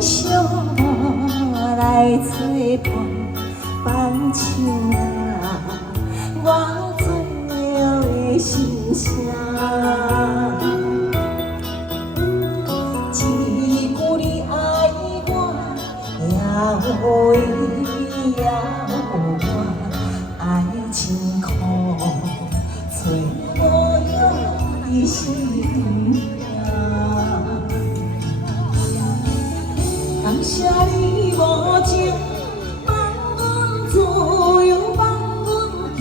相来作伴，放手啦，我最后的心声。一句你爱我，也有伊，也有我，爱情苦，找无用的心痛。感谢你无情，放阮自由，放阮行，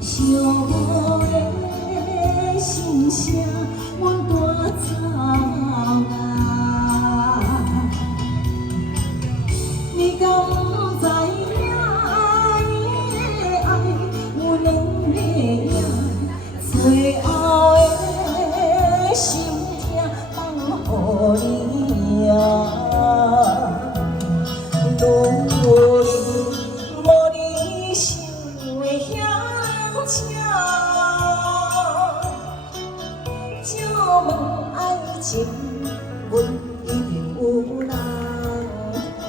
寂寞的心声，阮带走啊！你敢不知影？伊的爱有两个影，最后的心痛放予你啊！无你想的遐车，借问爱情，阮一定有人听。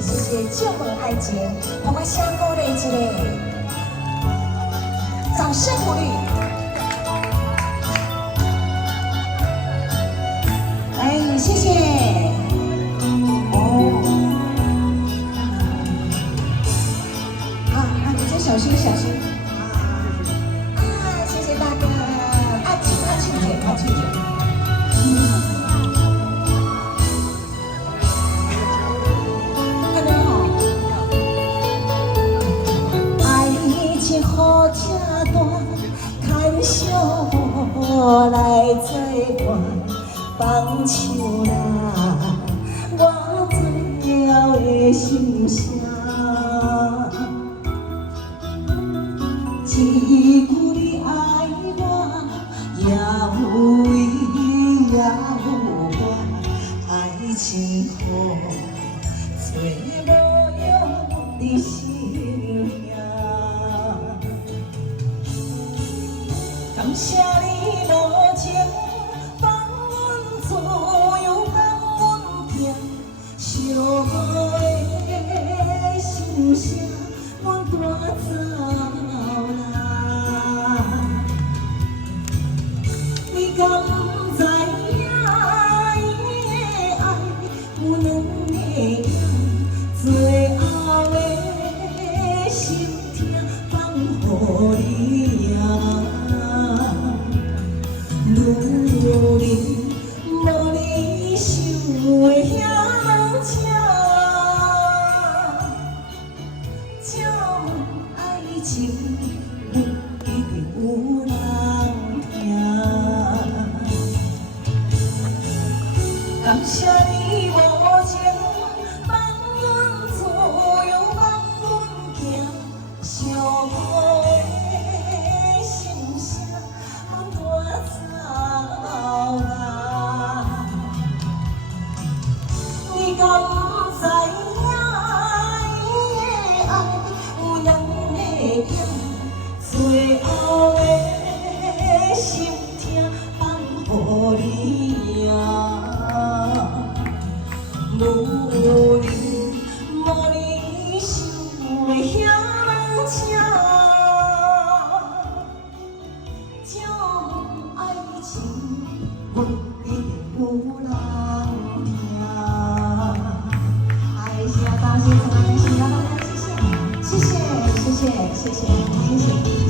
谢谢借问爱情，帮我写鼓励一下，掌声鼓励。谢谢。小心小心谢谢大哥，庆姐，庆姐。看到哦，爱情好这大，牵手来作伴，放手啦，我最后的心声。一句你爱我，也有伊，也有我，爱情苦，做无用的心痛。感谢你无情，放阮自由，放阮行，寂寞的心声，阮带走。敢不知影？伊的爱有两个影，最后的心痛放予你啊！如你无你想的遐车，借问爱情，阮一定有人听。感谢你无情，放阮自由，放阮行，寂寞的心声，阮带走啊！你敢不知影？伊的爱有两个影，最后的心痛放予你啊！无你想的遐车，借问爱情，阮一定有人听。谢谢大家，谢谢，谢谢，谢谢，谢谢，谢谢。